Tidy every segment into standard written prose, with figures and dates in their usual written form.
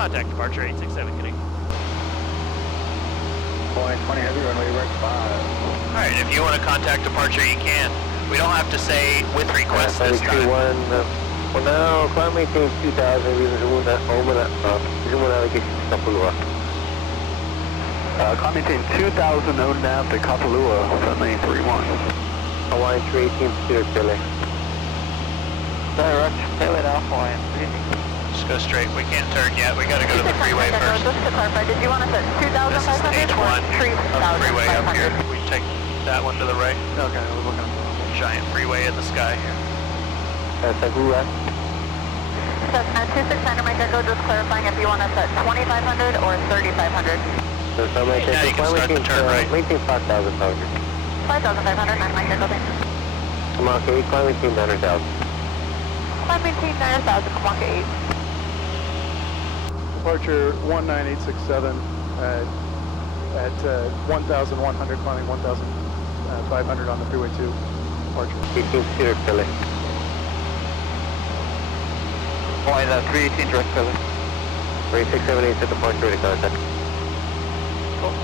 Contact departure 867, Kitty. Point 20 heavy, runway right 5. Alright, if you want to contact departure, you can. We don't have to say with request this time. Well now, climb maintain 2000, resume navigation to Kapalua. Climb maintain 2000, no nav to Kapalua, runway 31. Hawaiian 318, Peter Pele. Direct, Pele now, Hawaiian 318. Just go straight. We can't turn yet. We gotta go to the freeway first. Just to clarify, did you want us at 2,500 This is or H1 freeway up here. 3,500? We take that one to the right. Okay, we're looking at the Giant freeway in the sky here. That's a good one. Cessna 269, Mike Echo, just clarifying if you want us at 2,500 or 3,500. So maintain, Now you can start the turn right. Maintain 5,000 pounds. 5,500, 9 Mike Echo, thanks. Come on, can you climb maintain 900,000? Climb maintain 9,000, come on, 8. Departure 19867 at 1,100, climbing 1,500 on the freeway 2. Departure. 18 Peter Pele. Hawaiian 318, direct Pele. 3678 to departure ready contact.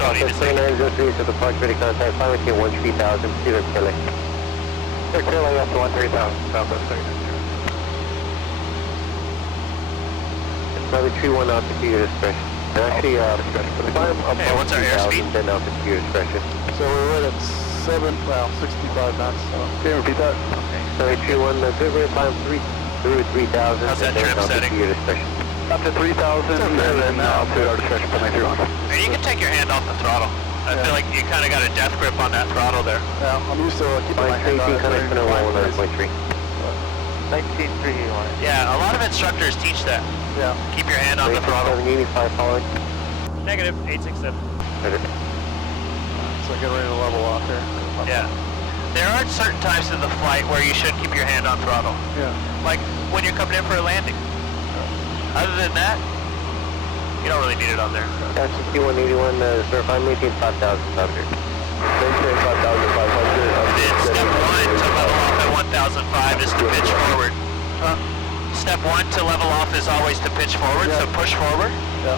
Don't need to say. 3903 to departure ready contact. Climb maintain 13,000 Peter Pele. Direct Pele up to 13,000, southwest 39. Probably 31 altitude discretion. Actually, climb above Hey, what's our airspeed? 2,000, then altitude discretion. So we're right at 65 knots. Can you repeat that? Sorry, 31, good rate climb through 3,000. How's that trim setting? Altitude discretion. Up to 3,000, and then altitude our discretion for 91. And you can take your hand off the throttle. I feel like you kind of got a death grip on that throttle there. Yeah, I'm used to keeping my Flight hand on safety, it. connection on 119.3. 19.3, Yeah, a lot of instructors teach that. Yeah. Keep your hand on the throttle. 785 following. Negative 867. So get ready to level off here. Yeah. There are certain times in the flight where you should keep your hand on throttle. Yeah. Like when you're coming in for a landing. Other than that, you don't really need it on there. That's 6181, verify maintain 5,000 pounder. Maintain 5,500. Then step 1 to level off at 1,005 is to pitch forward. Step 1 to level off is always to pitch forward, so push forward. Yeah.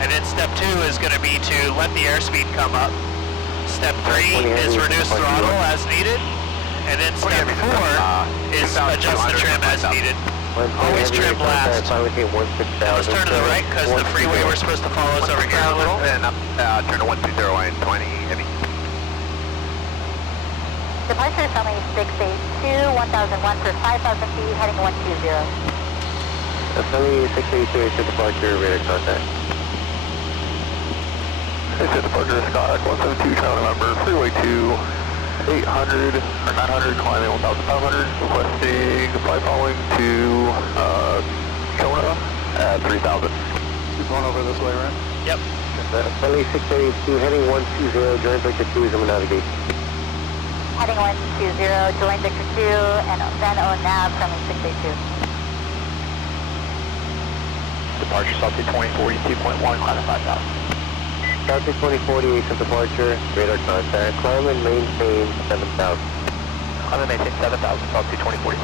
And then step 2 is going to be to let the airspeed come up. Step 3 is reduce throttle as needed. And then step 4 is adjust the trim as needed. Always trim last. Now let's turn to the right because the freeway we're supposed to follow is over here a little. And turn to 120 and 20 heavy. Departure summary 682, 1001 for 5,000 feet, heading 120. Sunny 682 to departure, radar contact. It's at departure Scott, 172, Charlie November, freeway 2, 800 or 900, climbing 1,500, requesting flight following to Kona at 3,000. Keep going over this way, right? Yep. Sunny 682, heading 120, join Victor 2, zoom navigate. Heading 120, join Victor 2, and then on nav from 682. Departure Southwest 2040, 2.1, climb at 5,000. Southwest 2048 to departure, radar contact, climb and maintain 7,000. Climb and maintain 7,000, Southwest 2040.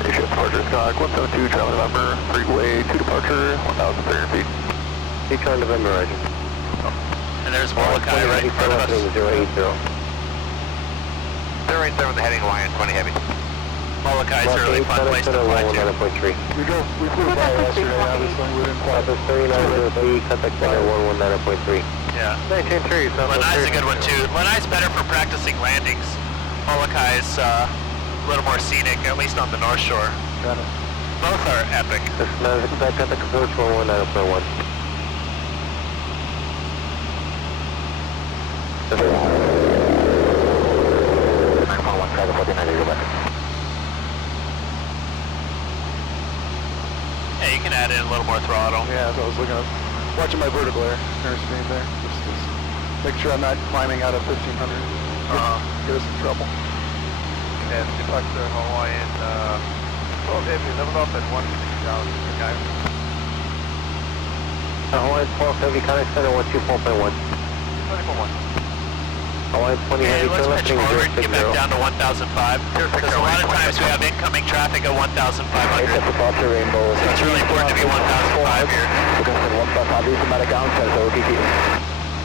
Station departure Scott, 172, Charlie November, freeway 2 departure, 1,300 feet. 2 Charlie November, roger. And there's Molokai right in front of us. 080. 087, the heading Hawaiian 20 heavy. Molokai is a really fun place to fly to. We flew by yesterday, obviously. We didn't fly. Southwest 3903, contact center 119.3. Yeah. 19.3, Lanai's a good one too. Lanai's better for practicing landings. Molokai is a little more scenic, at least on the North Shore. Got it. Both are epic. This is contact approach 119.1. Yeah, you can add in a little more throttle. Yeah, so I was looking at, watching my vertical airspeed there. Just make sure I'm not climbing out of 1,500. Get us in trouble. And departure Hawaiian, 12 heavy, level up at 160,000, okay? Hawaiian 12 heavy, contact center 124.1. 24.1. Hawaii 20 And heavy, let's turn left pitch heading forward, 060. get back down to 1005. Because a lot of times we have incoming traffic at 1500. Departure Rainbow. So it's really important to be 1005 here.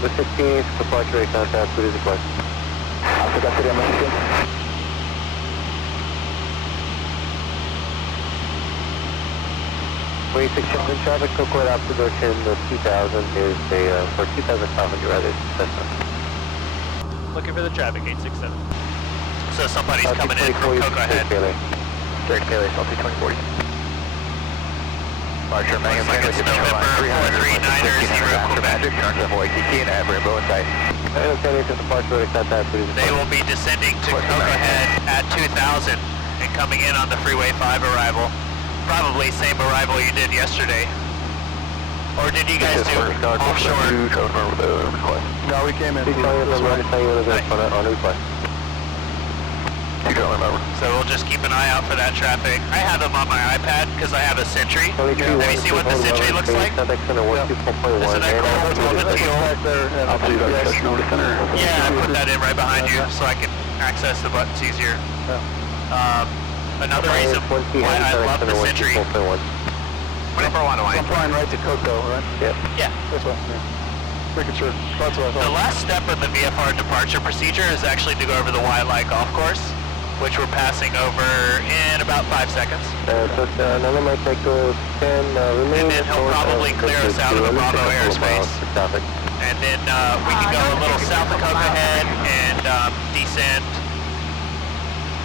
The 16th, departure rate contact, please request. After that, 26 in traffic, Coco at Operation 2000 is a, for 2,500 rather, Cessna. Looking for the traffic, 867. So somebody's coming in from Coco Head. Derek Taylor, South 2040. Marshall, Looks like it's November 439er, 0 Quebec. They will be descending to Coco Head at 2000 and coming in on the Freeway 5 arrival. Probably same arrival you did yesterday. Or did you guys do offshore? No, we came in. So we'll just keep an eye out for that traffic. I have them on my iPad because I have a Sentry. Have you seen what the Sentry looks like? Isn't that cool? With the teal? Yeah, I put that in right behind you so I can access the buttons easier. Another reason why I love the Sentry. 24-1 I'm flying right to Coco, right? Yep. Yeah. This way, yeah. Making sure. That's what I The thought. last step of the VFR departure procedure is actually to go over the Wildlife Golf Course, which we're passing over in about 5 seconds. Another might take 10, And then he'll probably clear us out of the Bravo airspace. And then we can go a little south of Coco Head and descend.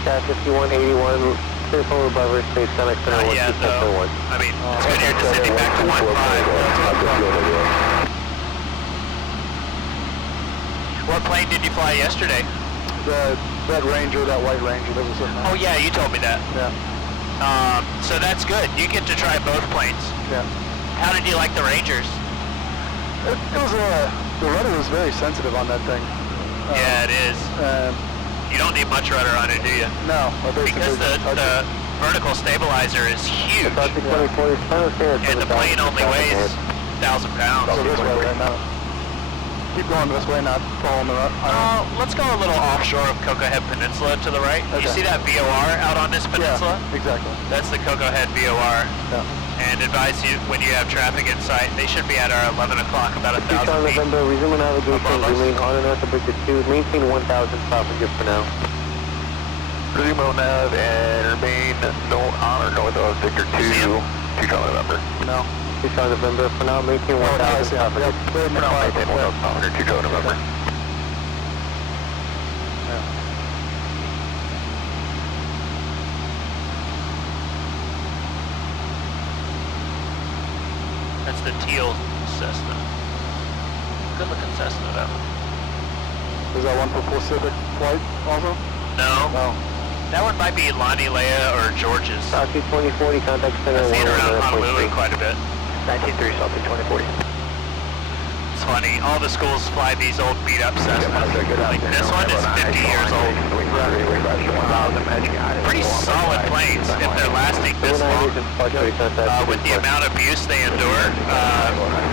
Cat 5181, clear forward above airspace, Connect Center 1, Yeah, though. I mean, it's good here descending back to 1.5. What plane did you fly yesterday? That Ranger, that white Ranger that was sitting there. Oh yeah, you told me that. Yeah. So that's good. You get to try both planes. Yeah. How did you like the Rangers? It was, the rudder was very sensitive on that thing. Yeah, it is. And You don't need much rudder on it, do you? no, I basically Because the vertical stabilizer is huge, and the plane only weighs 1,000 pounds. go this way right now. Keep going this way, not following the rudder. Let's go a little offshore of Coco Head Peninsula to the right. You Okay. see that VOR out on this peninsula? Yeah, exactly. That's the Coco Head VOR. Yeah. And advise you when you have traffic in sight. They should be at our 11 o'clock, about 1,000 feet. November, resume navigation, above us. remain on and north of Victor 2, maintain 1,500 for now. Resume nav and remain on or north of Victor 2, 2 November. No. 2 November, for now maintain 1,500. Yep, they're in the For now, cloud. maintain 1,500, 2 November. That's the teal Cessna. Good looking Cessna, though. Is that one for Pacific flight also? No, No. that one might be Lonnie Leia or George's. Southie 2040, contact center I've seen it around Honolulu 119.3. quite a bit. 19-3, South 2040. It's funny, all the schools fly these old beat up Cessnas. Like this one is 50 years old. Pretty solid planes if they're lasting this long. With the amount of abuse they endure,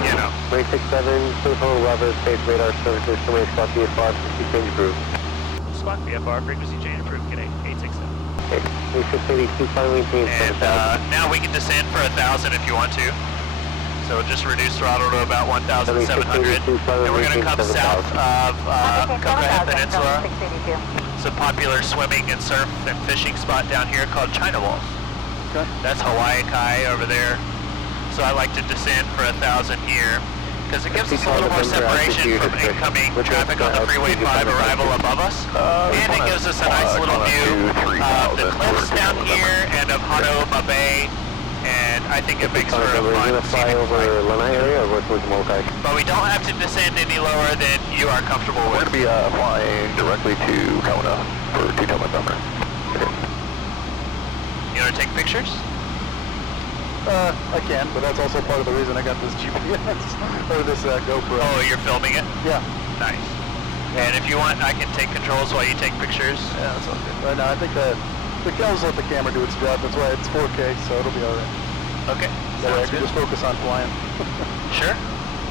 you know. Rate 67, clear forward Robert, space radar services, terminate Squawk VFR, frequency change approved. Squawk VFR, frequency change approved, get 867. Okay, 3682, finally maintain And 7,000. now we can descend for 1,000 if you want to. So just reduce throttle to about 1,700. And we're going to come south of Coco Head Peninsula. It's a popular swimming and surf and fishing spot down here called China Walls. Okay. That's Hawaii Kai over there. So I like to descend for 1,000 here because it gives us a little more separation from incoming traffic on the Freeway 5 arrival above us. And it gives us a nice little view of the cliffs down here and of Honolulu Bay. And I think it makes for a fun scenic over flight. Lanai area or towards Molokai? But we don't have to descend any lower than you are comfortable We're with. going to be flying directly to Kona for 2 November. You want to take pictures? I can, but that's also part of the reason I got this GPS, or this GoPro. Oh, you're filming it? Yeah. Nice. And if you want, I can take controls while you take pictures. Yeah, that's all good. Right now, I think that the cameras let the camera do its job. That's why it's 4K, so it'll be alright. Okay. That way I Sounds can good. just focus on flying. Sure.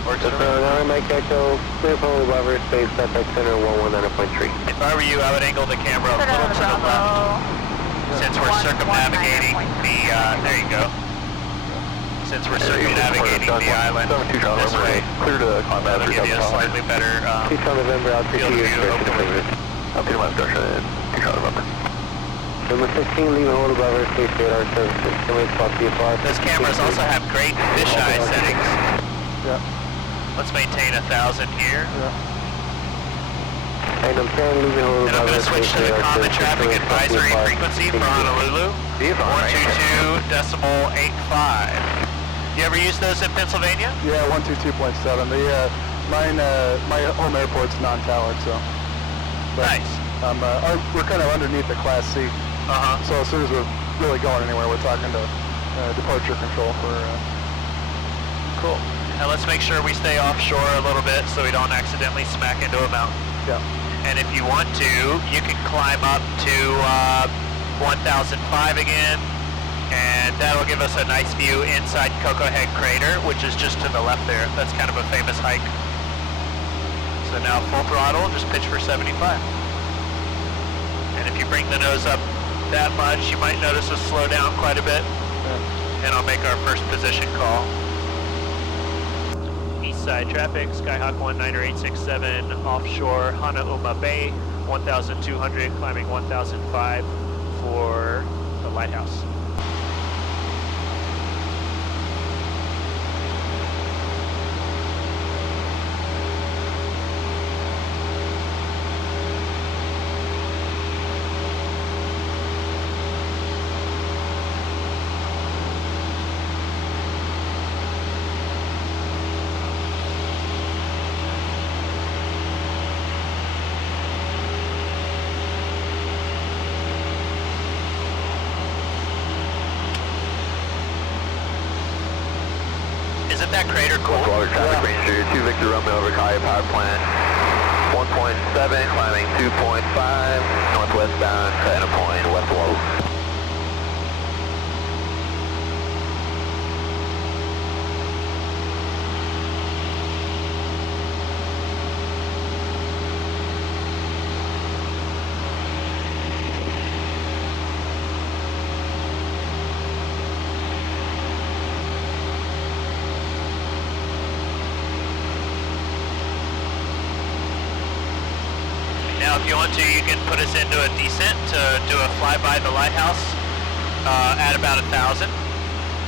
Works for me. Now Mike Echo, clear for Weber, space FX Center 119.3. If I were you, I would angle the camera a little to the left. Since we're circumnavigating the, there you go. Since we're circumnavigating the island this way, Clear to combat. that'll give you a slightly better Tucson November, altitude field of view, direction hopefully. delivered. Altitude my instruction, Tucson November. Number 16, leaving hold Weber, space radar services. Somebody spot VFR. Those cameras also have great fisheye settings. Yeah. Let's maintain 1,000 here. Yeah. And I'm 10, leaving hold And I'm going Weber, to switch space to the radar common services. traffic Somebody spot advisory VFR. frequency for Honolulu. 122.85. You ever use those in Pennsylvania? Yeah, 122.7. My home airport's non-towered, so. But, Nice. we're kind of underneath the Class C. So as soon as we're really going anywhere, we're talking to departure control for. Cool. Now let's make sure we stay offshore a little bit so we don't accidentally smack into a mountain. Yeah. And if you want to, you can climb up to 1,005 again, and that'll give us a nice view inside Cocoa Head Crater, which is just to the left there. That's kind of a famous hike. So now full throttle, just pitch for 75. And if you bring the nose up that much, you might notice us slow down quite a bit. And I'll make our first position call. East side traffic, Skyhawk 19867, offshore Hanauma Bay, 1,200, climbing 1,005 for the lighthouse. Isn't that crater cool? Water traffic, Ranger 2 Victor Romeo over Kaya Power Plant. 1.7, climbing 2.5, northwest bound, China Point, west low. Now if you want to, you can put us into a descent to do a flyby the lighthouse at about 1,000.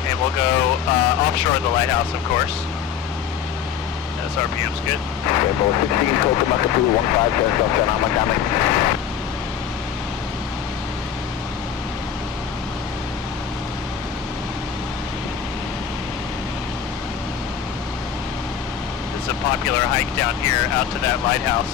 And we'll go offshore the lighthouse, of course. That's RPM's good. Rainbow 16, Coca Makapu, 15, South China, coming. This is a popular hike down here out to that lighthouse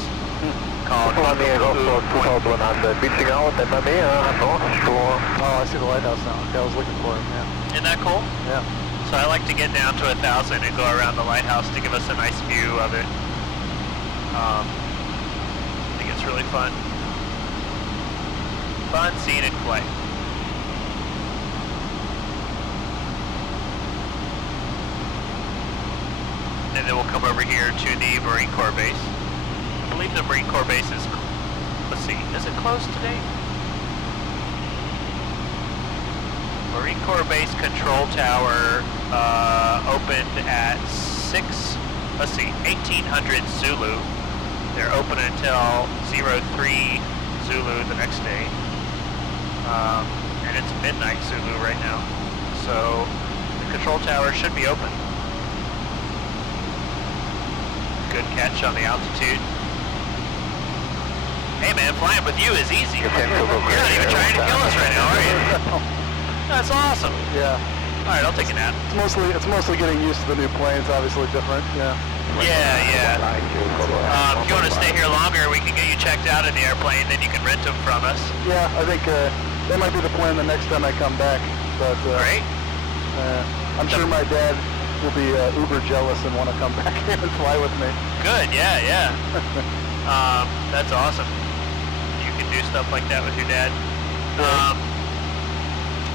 called Beaching out with North Shore. Oh, I see the lighthouse now. Okay, I was looking for it. Yeah. Isn't that cool? Yeah. So I like to get down to 1,000 and go around the lighthouse to give us a nice view of it. I think it's really fun. Fun scenic flight. And then we'll come over here to the Marine Corps base. I believe the Marine Corps base is, let's see, is it closed today? Marine Corps base control tower opened at 1800 Zulu. They're open until 03 Zulu the next day. And it's midnight Zulu right now. So the control tower should be open. Good catch on the altitude. Hey man, flying with you is easy. You're not even trying to kill us right now, are you? That's awesome. Yeah. All right, I'll take a nap. It's mostly getting used to the new planes. Obviously different. Yeah. Yeah. If you want to stay here longer, we can get you checked out in the airplane. Then you can rent them from us. Yeah, I think that might be the plan the next time I come back. But Great. I'm sure my dad will be uber jealous and want to come back here and fly with me. Good. Yeah. That's awesome. You can do stuff like that with your dad.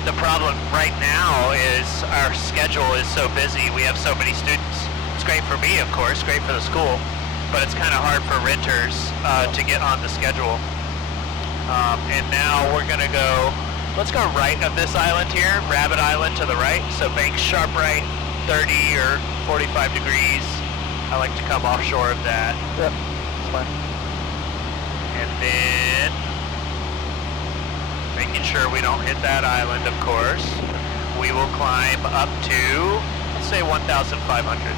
The problem right now is our schedule is so busy. We have so many students. It's great for me, of course, great for the school, but it's kind of hard for renters to get on the schedule. And now we're gonna go, let's go right of this island here, Rabbit Island to the right, so bank sharp right, 30 or 45 degrees. I like to come offshore of that. Yep, that's fine. And then, making sure we don't hit that island, of course, we will climb up to, let's say 1,500.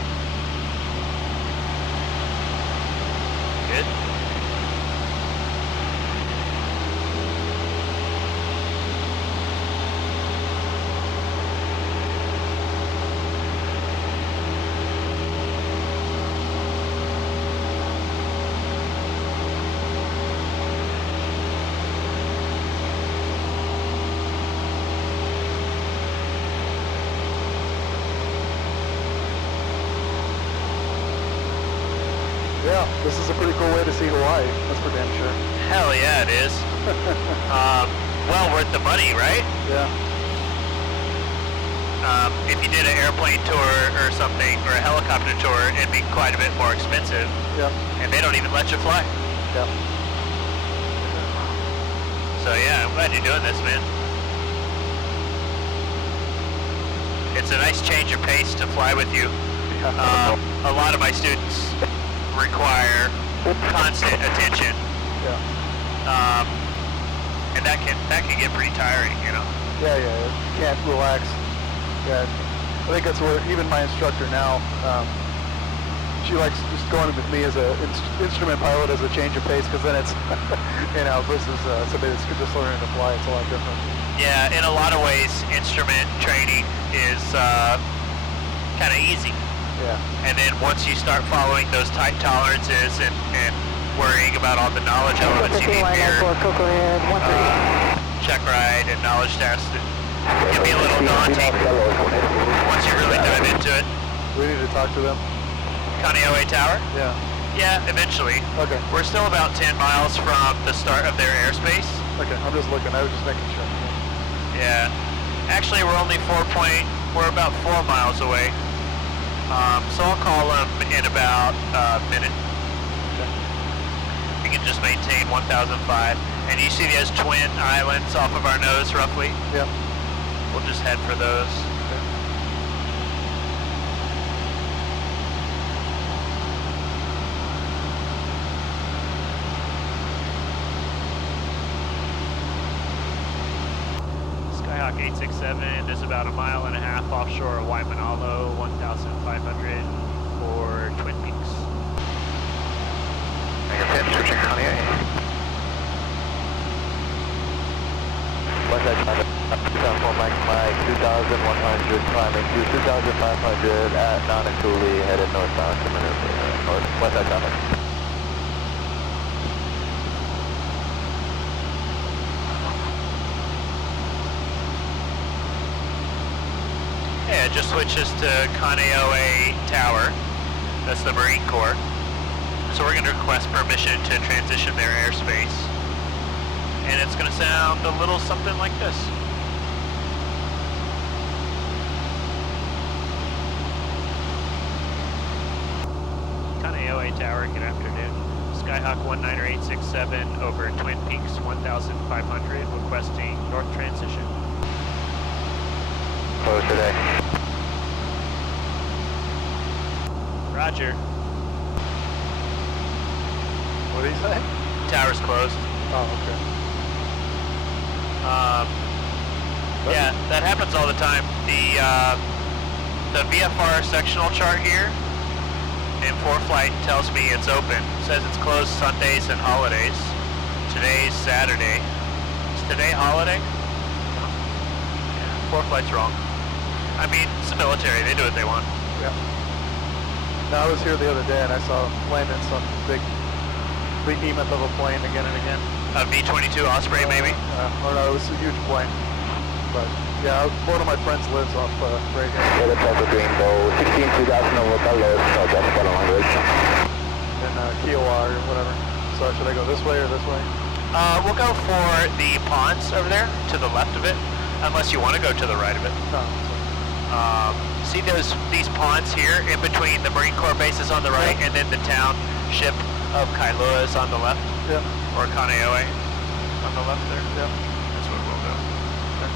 Good. Yeah, this is a pretty cool way to see Hawaii. That's for damn sure. Hell yeah, it is. Well worth the money, right? Yeah. If you did an airplane tour or something, or a helicopter tour, it'd be quite a bit more expensive. Yeah. And they don't even let you fly. Yeah. So yeah, I'm glad you're doing this, man. It's a nice change of pace to fly with you. A lot of my students require constant attention. Yeah. And that can get pretty tiring, you know. Yeah, you can't relax. Yeah, I think that's where even my instructor now, she likes just going with me as a instrument pilot as a change of pace, because then it's, you know, versus somebody that's just learning to fly, it's a lot different. Yeah, in a lot of ways, instrument training is kind of easy. Yeah. And then once you start following those tight tolerances and worrying about all the knowledge elements you need for check ride and knowledge test, it can be a little daunting once you really dive into it. We need to talk to them. Kaneohe Tower? Yeah. Yeah, eventually. Okay. We're still about 10 miles from the start of their airspace. Okay, I'm just looking. I was just making sure. Yeah. Actually, we're only we're about 4 miles away. So I'll call them in about a minute. Okay. We can just maintain 1,005. And you see those twin islands off of our nose, roughly? Yeah. We'll just head for those. Okay. Skyhawk 867 is about 1.5 miles offshore of Waimanalo, 1,500 for Twin Peaks. Switching Kaneohe. West side traffic, platform Mike 2,100, climbing to 2,500 at Nanakuli, headed northbound to Manila, west side traffic. Yeah, it just switches to Kaneohe Tower. That's the Marine Corps. So we're going to request permission to transition their airspace. And it's going to sound a little something like this. Kaneohe Tower, good afternoon. Skyhawk 19867 over Twin Peaks 1,500, requesting north transition. Close today. Roger. What did he say? Tower's closed. Oh, okay. Yeah, that happens all the time. The VFR sectional chart here in ForeFlight tells me it's open. It says it's closed Sundays and holidays. Today's Saturday. Is today holiday? Yeah, ForeFlight's wrong. I mean, it's the military. They do what they want. Yeah. No, I was here the other day and I saw landing some big behemoth of a plane again and again. A V-22 Osprey, maybe? Oh no, it was a huge plane. But yeah, one of my friends lives off right here. Weather Delta Green Bow, 16,000 over Carlos, Southwest Catalan Ridge. In Kiowa or whatever. So should I go this way or this way? We'll go for the ponds over there, to the left of it, unless you want to go to the right of it. No. see these ponds here in between the Marine Corps bases on the right and then the township of Kailua is on the left? Yeah. Or Kaneohe on the left there? Yeah. That's what we'll do. Okay.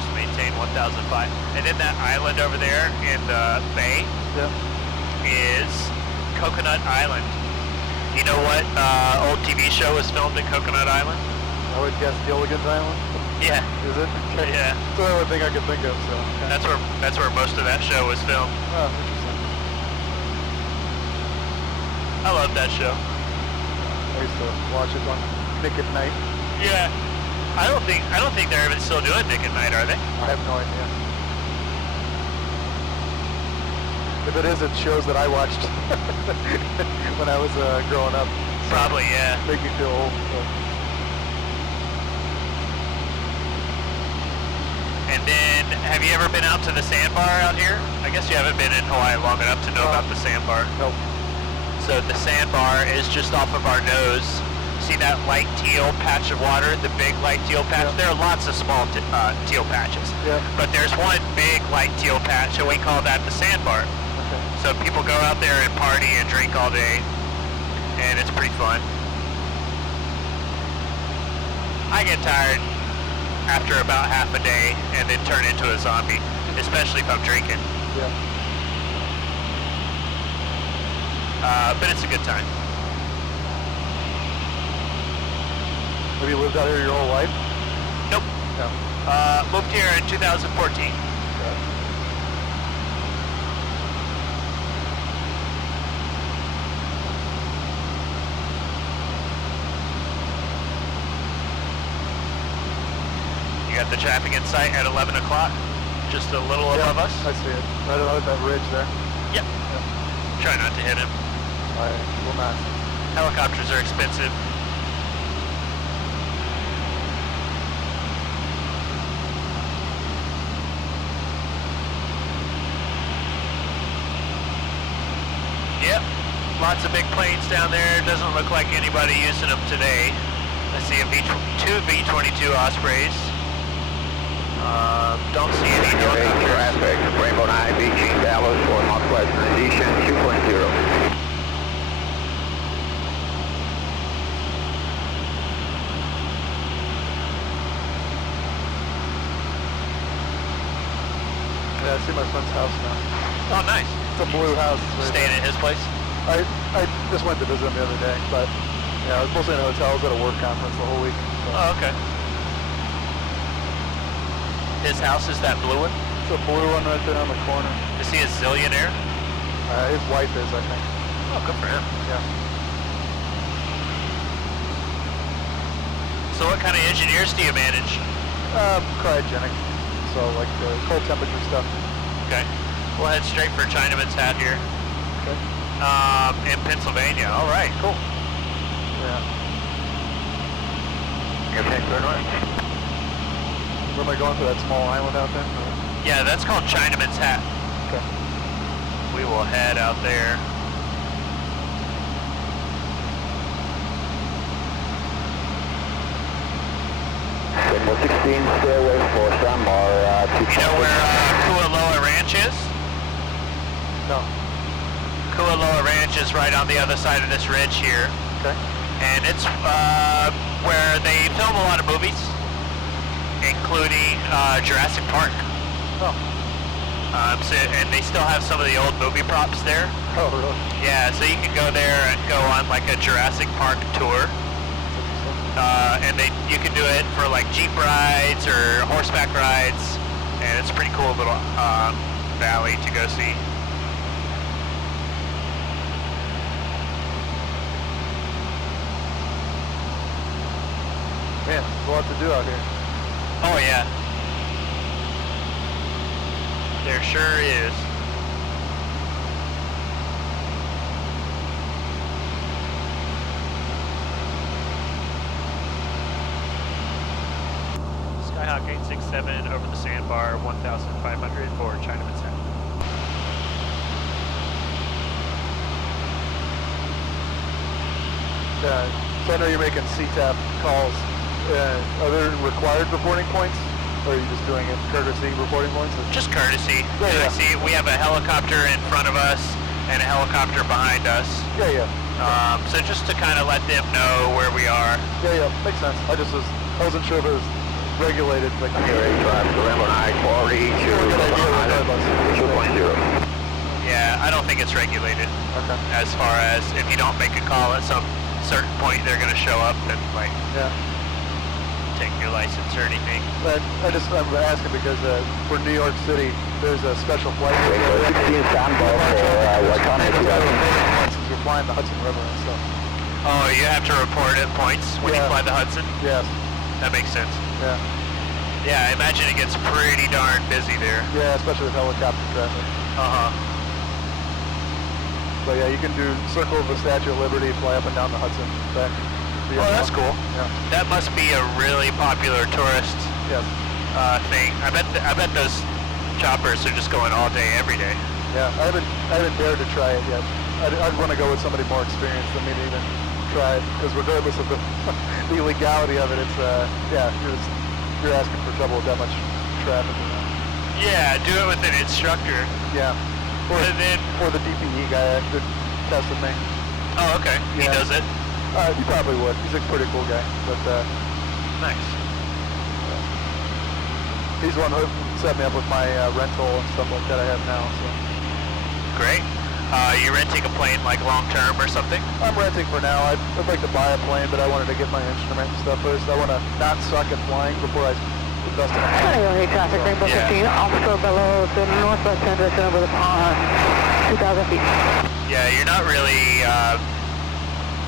Just maintain 1,005. And then that island over there in the bay is Coconut Island. You know what old TV show was filmed in Coconut Island? I would guess Gilligan's Island. Yeah. Is it? Okay. Yeah. That's the only thing I could think of. So. Okay. That's where most of that show was filmed. Oh, interesting. I love that show. I used to watch it on Nick at Night. Yeah. I don't think they're even still doing Nick at Night, are they? I have no idea. If it is, it shows that I watched when I was growing up. So Probably, yeah. Make me feel old. So. And then, have you ever been out to the sandbar out here? I guess you haven't been in Hawaii long enough to know about the sandbar. Nope. So the sandbar is just off of our nose. See that light teal patch of water, the big light teal patch? Yeah. There are lots of small teal patches. Yeah. But there's one big light teal patch, and we call that the sandbar. Okay. So people go out there and party and drink all day, and it's pretty fun. I get tired after about half a day and then turn into a zombie, especially if I'm drinking. Yeah. But it's a good time. Have you lived out here your whole life? Nope. No. Moved here in 2014. Okay. You got the traffic in sight at 11 o'clock, just a little above us. I see it. Right above that ridge there. Yep. Try not to hit him. I will not. Helicopters are expensive. Yep. Lots of big planes down there. Doesn't look like anybody using them today. I see two V-22 Ospreys. Don't see any helicopters. Traffic, Rainbow 9, Beijing, Dallas, for Northwest transition 2.0. Yeah, I see my son's house now. Oh, nice. It's a blue house. Staying at his place? I just went to visit him the other day, but yeah, I was mostly in a hotel. I was at a work conference the whole week. So. Oh, okay. His house is that blue one? It's a blue one right there on the corner. Is he a zillionaire? His wife is, I think. Oh, good for him. Yeah. So what kind of engineers do you manage? Cryogenic. So like the cold temperature stuff. Okay. We'll head straight for Chinaman's Hat here. Okay. In Pennsylvania. All right, cool. Yeah. Okay, turn right. Where am I going for that small island out there? Yeah, that's called Chinaman's Hat. Okay. We will head out there. Signal 16, stay away for sandbar. You know where Kualoa Ranch is? No. Kualoa Ranch is right on the other side of this ridge here. Okay. And it's where they film a lot of movies, including Jurassic Park. Oh. And they still have some of the old movie props there. Oh, really? Yeah, so you can go there and go on like a Jurassic Park tour. And you can do it for like Jeep rides or horseback rides. And it's a pretty cool little valley to go see. Man, there's a lot to do out here. Oh yeah. There sure is. Skyhawk 867 over the sandbar, 1,500 for Chinaman's Hat. Yeah. So I know you're making CTAP calls. Are there required reporting points? Or are you just doing it courtesy reporting points? Just courtesy. Yeah. See, we have a helicopter in front of us and a helicopter behind us. Yeah. So just to kind of let them know where we are. Yeah, makes sense. I wasn't sure if it was regulated. Like, Yeah, I don't think it's regulated. Okay. As far as if you don't make a call at some certain point, they're going to show up and like take your license or anything. I'm asking because for New York City, there's a special flight. 16 standby for since we're flying the Hudson River and stuff. Oh, you have to report at points when you fly the Hudson? Yes. That makes sense. Yeah. Yeah, I imagine it gets pretty darn busy there. Yeah, especially with helicopter traffic. But yeah, you can do circle of the Statue of Liberty, fly up and down the Hudson. Back. Oh, that's cool. Yeah. That must be a really popular tourist thing. I bet those choppers are just going all day, every day. Yeah, I haven't dared to try it yet. I'd want to go with somebody more experienced than me to even try it, because regardless of the illegality of it, it's you're asking for trouble with that much traffic. Yeah, do it with an instructor. Yeah. Or the DPE guy that tested me. Oh, okay. He does it. He probably would. He's a pretty cool guy. But nice. He's the one who set me up with my rental and stuff like that I have now. So. Great. You renting a plane like long term or something? I'm renting for now. I'd like to buy a plane, but I wanted to get my instrument and stuff first. I want to not suck at flying before I invest in a plane. Traffic, Rainbow 15, offshore below the northwest transition over the pond, 2,000 feet. Yeah, you're not really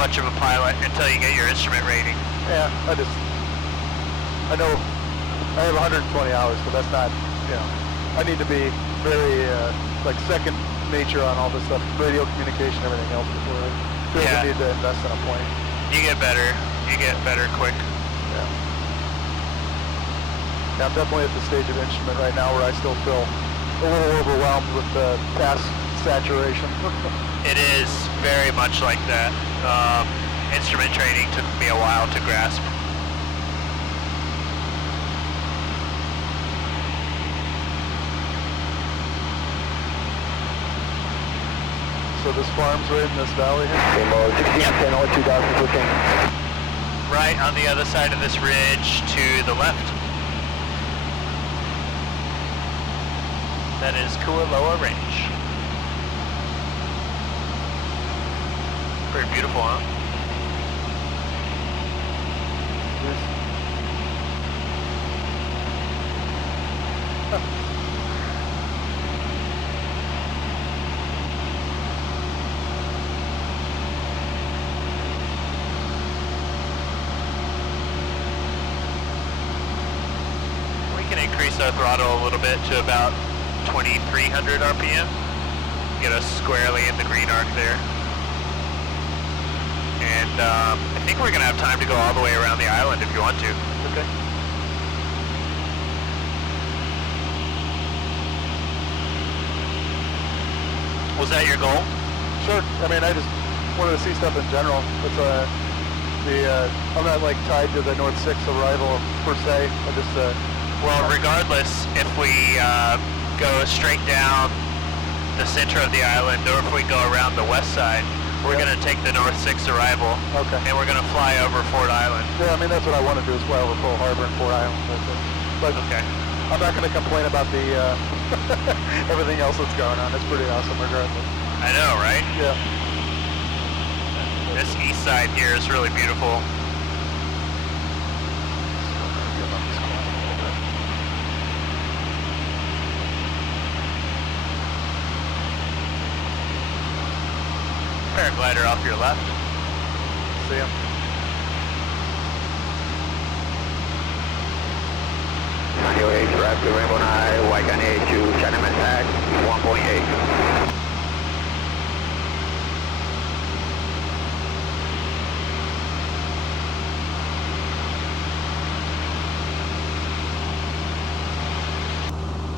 much of a pilot until you get your instrument rating. Yeah, I know I have 120 hours, but that's not, I need to be very, second nature on all this stuff, radio communication, everything else before I feel the need to invest in a plane. You get better quick. Yeah, I'm definitely at the stage of instrument right now where I still feel a little overwhelmed with the past saturation. It is very much like that. Instrument training took me a while to grasp. So this farm's right in this valley here? Rainbow 16, 10, 2015. Right on the other side of this ridge to the left. That is Kualoa Range. Pretty beautiful, huh? We can increase our throttle a little bit to about 2,300 RPM. Get us squarely in the green arc there. And I think we're going to have time to go all the way around the island if you want to. Okay. Was that your goal? Sure. I mean, I just wanted to see stuff in general. It's I'm not like tied to the North 6 arrival per se. I just well, regardless, if we go straight down the center of the island, or if we go around the west side, we're going to take the North 6 arrival. Okay. And we're going to fly over Fort Island. Yeah, I mean, that's what I want to do is fly over Pearl Harbor and Fort Island. But Okay. I'm not going to complain about the everything else that's going on. It's pretty awesome regardless. I know, right? Yeah. This east side here is really beautiful. Paraglider off your left. See ya. Manual 8, drive to Rainbow 9, Waikani 82, Chinaman tag, 1.8.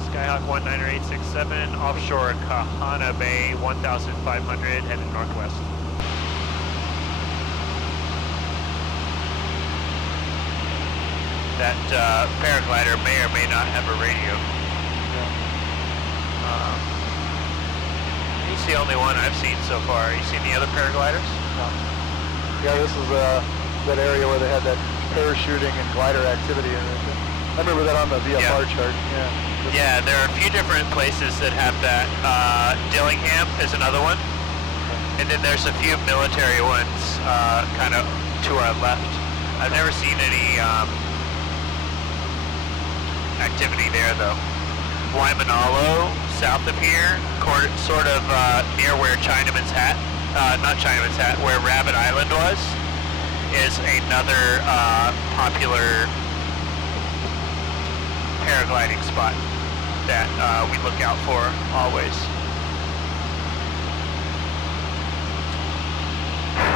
Skyhawk 19867, offshore Kahana Bay, 1,500, headed northwest. that paraglider may or may not have a radio. He's the only one I've seen so far. You seen the other paragliders? No. Yeah, this is that area where they had that parachuting and glider activity in it. I remember that on the VFR chart. Yeah. Yeah, there are a few different places that have that. Dillingham is another one. And then there's a few military ones kind of to our left. I've never seen any activity there though. Waimanalo, south of here, sort of near where Chinaman's Hat, not Chinaman's Hat, where Rabbit Island was, is another popular paragliding spot that we look out for always.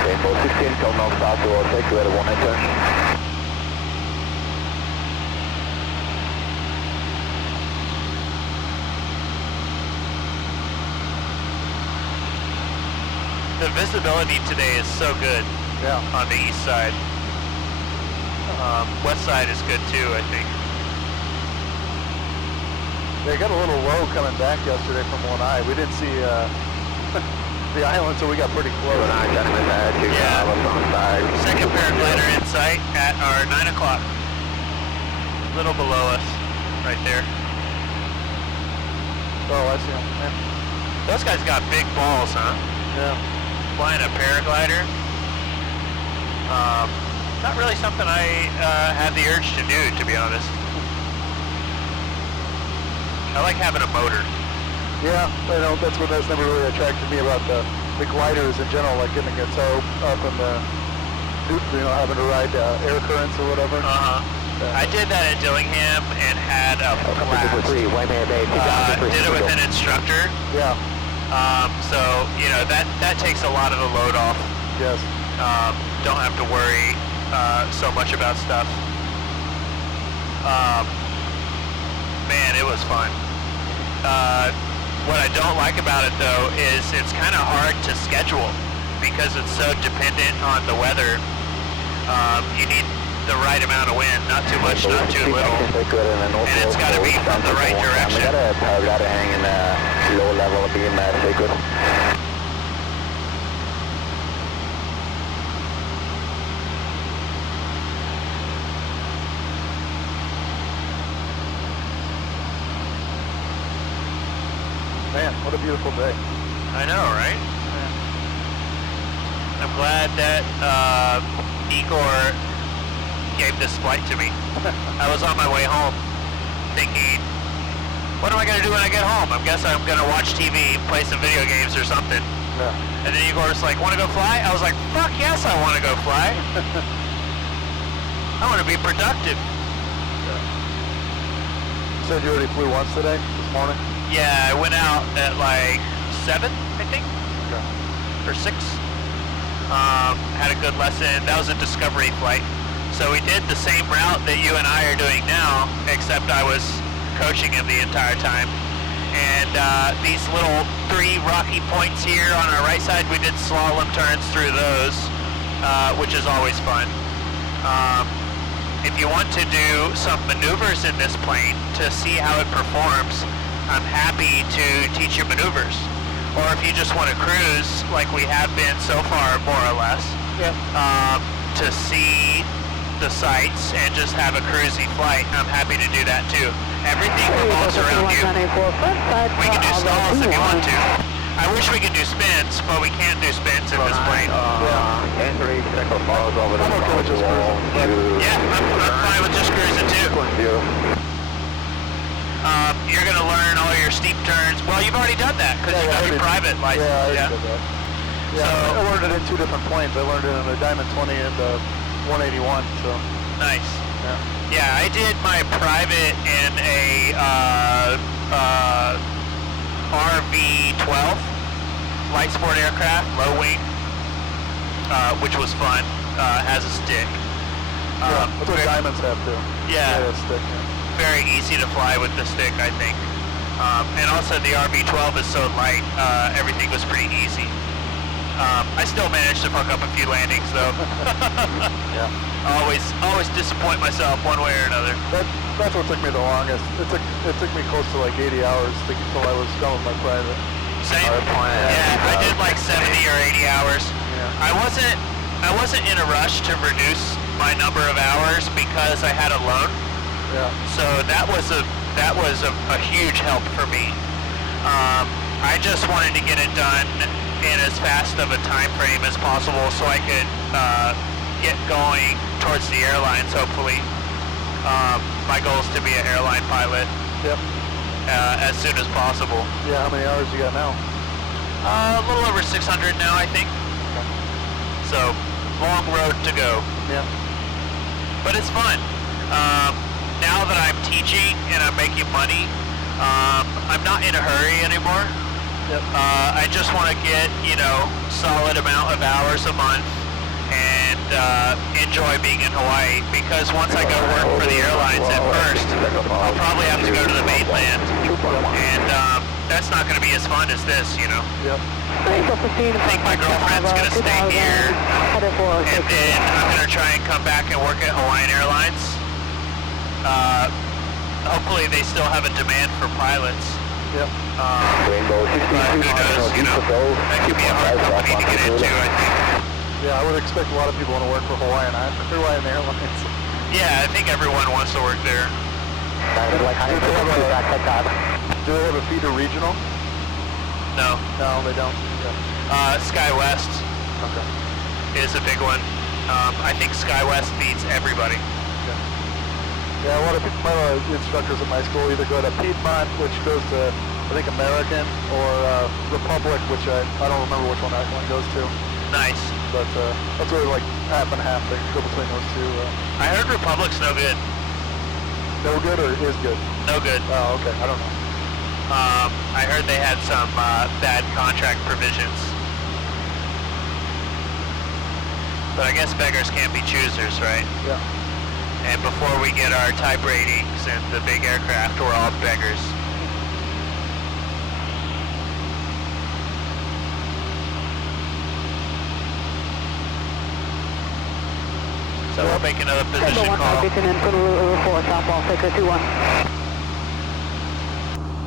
Rainbow 16, come north south to take you at a 1 turn. The visibility today is so good on the east side. West side is good too, I think. They got a little low coming back yesterday from Lanai. We didn't see the island, so we got pretty close. Yeah. Second paraglider in sight at our 9 o'clock. A little below us, right there. Oh, I see them. Yeah. Those guys got big balls, huh? Yeah. Flying a paraglider. Not really something I had the urge to do, to be honest. I like having a motor. Yeah, I know that's never really attracted me about the gliders in general, like getting a toe up and having to ride air currents or whatever. I did that at Dillingham and had a blast. Did it with an instructor. Yeah. So that takes a lot of the load off. Yes. Don't have to worry so much about stuff. Man, it was fun. What I don't like about it though is it's kind of hard to schedule because it's so dependent on the weather. You need the right amount of wind, not too much, not too little, and it's got to be from the right direction. We got a paraglider hanging low level of being sacred. Man, what a beautiful day. I know, right? Yeah. I'm glad that Igor gave this flight to me. I was on my way home thinking, what am I going to do when I get home? I guess I'm going to watch TV, play some video games or something. Yeah. And then Igor was like, want to go fly? I was like, fuck yes, I want to go fly. I want to be productive. Yeah. You said you already flew once today, this morning? Yeah, I went out at like 7, I think, or 6. Had a good lesson. That was a discovery flight. So we did the same route that you and I are doing now, except I was coaching him the entire time. And these little 3 rocky points here on our right side, we did slalom turns through those, which is always fun. If you want to do some maneuvers in this plane to see how it performs, I'm happy to teach you maneuvers. Or if you just want to cruise, like we have been so far, more or less, to see the sights and just have a cruisy flight, I'm happy to do that too. Everything revolves around you. We can do stalls if you want to. I wish we could do spins, but we can't do spins in this plane. I'm okay with just cruising. Yeah, I'm fine with just cruising too. You're going to learn all your steep turns. Well, you've already done that because you got your private license. Yeah, I did that. Yeah, so, I learned it in 2 different planes. I learned it in the Diamond 20 and the 181. So nice. Yeah, I did my private in a RV-12 light sport aircraft, low wing, which was fun. Has a stick. That's what Diamonds have too. Yeah. A stick. Yeah. Very easy to fly with the stick, I think. And also the RV-12 is so light, everything was pretty easy. I still managed to fuck up a few landings though. Yeah. Always disappoint myself one way or another. That's what took me the longest. It took me close to like 80 hours until I was done with my private. Same. Yeah, I did like 70 or 80 hours. Yeah. I wasn't in a rush to reduce my number of hours because I had a loan. Yeah. So that was a huge help for me. I just wanted to get it done in as fast of a time frame as possible so I could get going towards the airlines, hopefully. My goal is to be an airline pilot. Yep. As soon as possible. Yeah, how many hours you got now? A little over 600 now, I think. Okay. So, long road to go. Yeah. But it's fun. Now that I'm teaching and I'm making money, I'm not in a hurry anymore. Yep. I just want to get, solid amount of hours a month and enjoy being in Hawaii, because once I go work for the airlines at first, I'll probably have to go to the mainland, and that's not going to be as fun as this, Yep. I think my girlfriend's going to stay here, and then I'm going to try and come back and work at Hawaiian Airlines. Hopefully they still have a demand for pilots. Yep. Rainbow But who knows, that could be a hard company to get into, I think. Yeah, I would expect a lot of people want to work for Hawaiian Airlines. Yeah, I think everyone wants to work there. Do they have a feeder regional? No. No, they don't. Okay. SkyWest Okay. is a big one. I think SkyWest beats everybody. Okay. Yeah, a lot of people, instructors at my school either go to Piedmont, which goes to, I think, American, or Republic, which I don't remember which one that one goes to. Nice. But that's really like half and half. They go between those two. I heard Republic's no good. No good or is good? No good. Oh, okay. I don't know. I heard they had some bad contract provisions. But I guess beggars can't be choosers, right? Yeah. And before we get our type ratings and the big aircraft, we're all beggars. So we'll make another position call.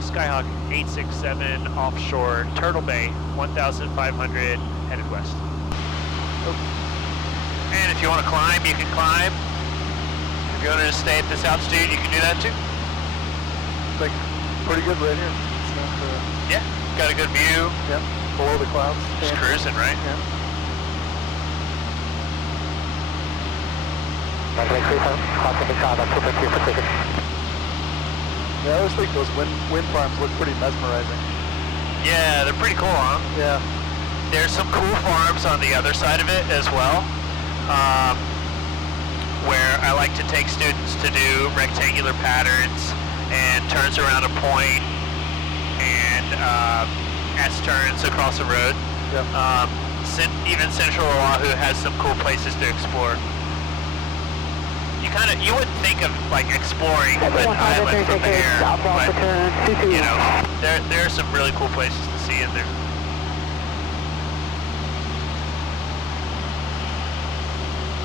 Skyhawk 867 offshore, Turtle Bay, 1,500, headed west. And if you want to climb, you can climb. If you want to stay at this altitude, you can do that too. It's like pretty good right here. It's not, Yeah, got a good view. yeah, below the clouds. Just cruising, right? Yeah. Yeah, I always think those wind farms look pretty mesmerizing. Yeah, they're pretty cool, huh? Yeah. There's some cool farms on the other side of it as well, where I like to take students to do rectangular patterns and turns around a point and S-turns across the road. Yeah. Even Central Oahu has some cool places to explore. You wouldn't think of like exploring an island from the air, but there are some really cool places to see in there.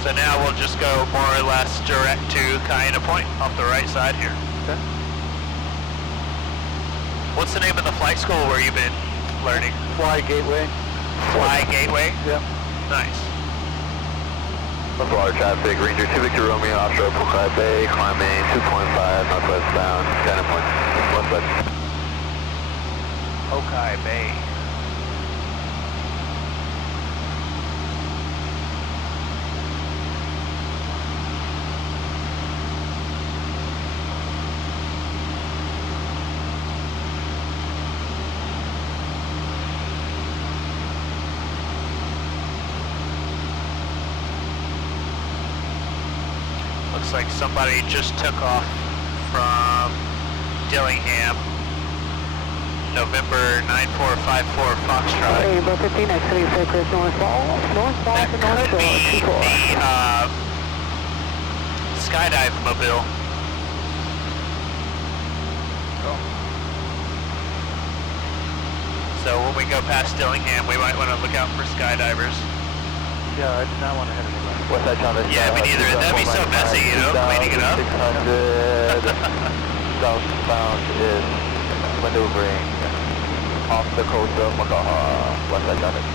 So now we'll just go more or less direct to Kaina Point off the right side here. Okay. What's the name of the flight school where you've been learning? Fly Gateway. Fly Gateway? Yeah. Nice. Water traffic, Ranger 2 Victor Romeo, offshore Pokai Bay, climbing 2.5, northwest bound, 10 points, northwest. Pokai Bay. Looks like somebody just took off from Dillingham, November 9454 Foxtrot. Rainbow 15 X3 Circus northbound That to could North Shore, be 24. the skydive mobile. So when we go past Dillingham, we might want to look out for skydivers. Yeah, I did not want to hit anybody. West side Chandler. Yeah, me neither. That'd be so messy, you know, cleaning it up. 600 southbound is maneuvering off the coast of Makaha. West side Chandler.